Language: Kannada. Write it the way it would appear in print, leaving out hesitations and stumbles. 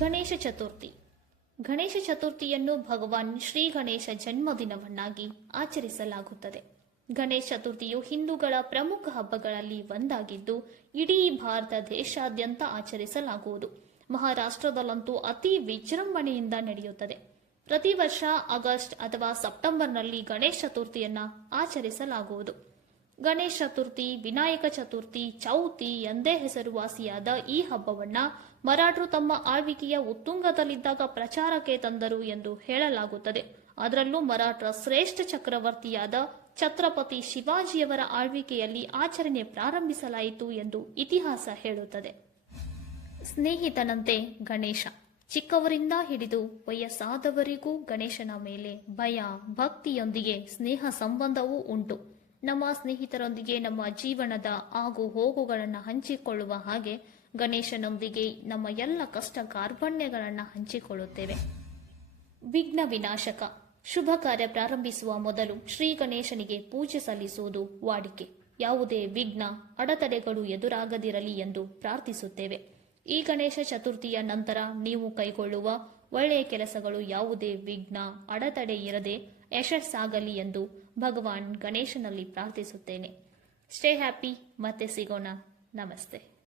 ಗಣೇಶ ಚತುರ್ಥಿ. ಗಣೇಶ ಚತುರ್ಥಿಯನ್ನು ಭಗವಾನ್ ಶ್ರೀ ಗಣೇಶ ಜನ್ಮದಿನವನ್ನಾಗಿ ಆಚರಿಸಲಾಗುತ್ತದೆ. ಗಣೇಶ ಚತುರ್ಥಿಯು ಹಿಂದೂಗಳ ಪ್ರಮುಖ ಹಬ್ಬಗಳಲ್ಲಿ ಒಂದಾಗಿದ್ದು ಇಡೀ ಭಾರತ ದೇಶಾದ್ಯಂತ ಆಚರಿಸಲಾಗುವುದು. ಮಹಾರಾಷ್ಟ್ರದಲ್ಲಂತೂ ಅತಿ ವಿಜೃಂಭಣೆಯಿಂದ ನಡೆಯುತ್ತದೆ. ಪ್ರತಿ ವರ್ಷ ಆಗಸ್ಟ್ ಅಥವಾ ಸೆಪ್ಟೆಂಬರ್ನಲ್ಲಿ ಗಣೇಶ ಚತುರ್ಥಿಯನ್ನ ಆಚರಿಸಲಾಗುವುದು. ಗಣೇಶ ಚತುರ್ಥಿ, ವಿನಾಯಕ ಚತುರ್ಥಿ, ಚೌತಿ ಎಂದೇ ಹೆಸರುವಾಸಿಯಾದ ಈ ಹಬ್ಬವನ್ನ ಮರಾಠರು ತಮ್ಮ ಆಳ್ವಿಕೆಯ ಉತ್ತುಂಗದಲ್ಲಿದ್ದಾಗ ಪ್ರಚಾರಕ್ಕೆ ತಂದರು ಎಂದು ಹೇಳಲಾಗುತ್ತದೆ. ಅದರಲ್ಲೂ ಮರಾಠರ ಶ್ರೇಷ್ಠ ಚಕ್ರವರ್ತಿಯಾದ ಛತ್ರಪತಿ ಶಿವಾಜಿಯವರ ಆಳ್ವಿಕೆಯಲ್ಲಿ ಆಚರಣೆ ಪ್ರಾರಂಭಿಸಲಾಯಿತು ಎಂದು ಇತಿಹಾಸ ಹೇಳುತ್ತದೆ. ಸ್ನೇಹಿತನಂತೆ ಗಣೇಶ. ಚಿಕ್ಕವರಿಂದ ಹಿಡಿದು ವಯಸ್ಸಾದವರಿಗೂ ಗಣೇಶನ ಮೇಲೆ ಭಯ, ಭಕ್ತಿಯೊಂದಿಗೆ ಸ್ನೇಹ ಸಂಬಂಧವೂ ಉಂಟು. ನಮ್ಮ ಸ್ನೇಹಿತರೊಂದಿಗೆ ನಮ್ಮ ಜೀವನದ ಆಗು ಹೋಗುಗಳನ್ನು ಹಂಚಿಕೊಳ್ಳುವ ಹಾಗೆ ಗಣೇಶನೊಂದಿಗೆ ನಮ್ಮ ಎಲ್ಲ ಕಷ್ಟ ಕಾರ್ಪಣ್ಯಗಳನ್ನು ಹಂಚಿಕೊಳ್ಳುತ್ತೇವೆ. ವಿಘ್ನ ವಿನಾಶಕ. ಶುಭ ಕಾರ್ಯ ಪ್ರಾರಂಭಿಸುವ ಮೊದಲು ಶ್ರೀ ಗಣೇಶನಿಗೆ ಪೂಜೆ ಸಲ್ಲಿಸುವುದು ವಾಡಿಕೆ. ಯಾವುದೇ ವಿಘ್ನ, ಅಡೆತಡೆಗಳು ಎದುರಾಗದಿರಲಿ ಎಂದು ಪ್ರಾರ್ಥಿಸುತ್ತೇವೆ. ಈ ಗಣೇಶ ಚತುರ್ಥಿಯ ನಂತರ ನೀವು ಕೈಗೊಳ್ಳುವ ಒಳ್ಳೆಯ ಕೆಲಸಗಳು ಯಾವುದೇ ವಿಘ್ನ, ಅಡೆತಡೆ ಇರದೆ ಯಶಸ್ಸಾಗಲಿ ಎಂದು ಭಗವಾನ್ ಗಣೇಶನಲ್ಲಿ ಪ್ರಾರ್ಥಿಸುತ್ತೇನೆ. Stay happy. ಮತ್ತೆ ಸಿಗೋಣ. ನಮಸ್ತೆ.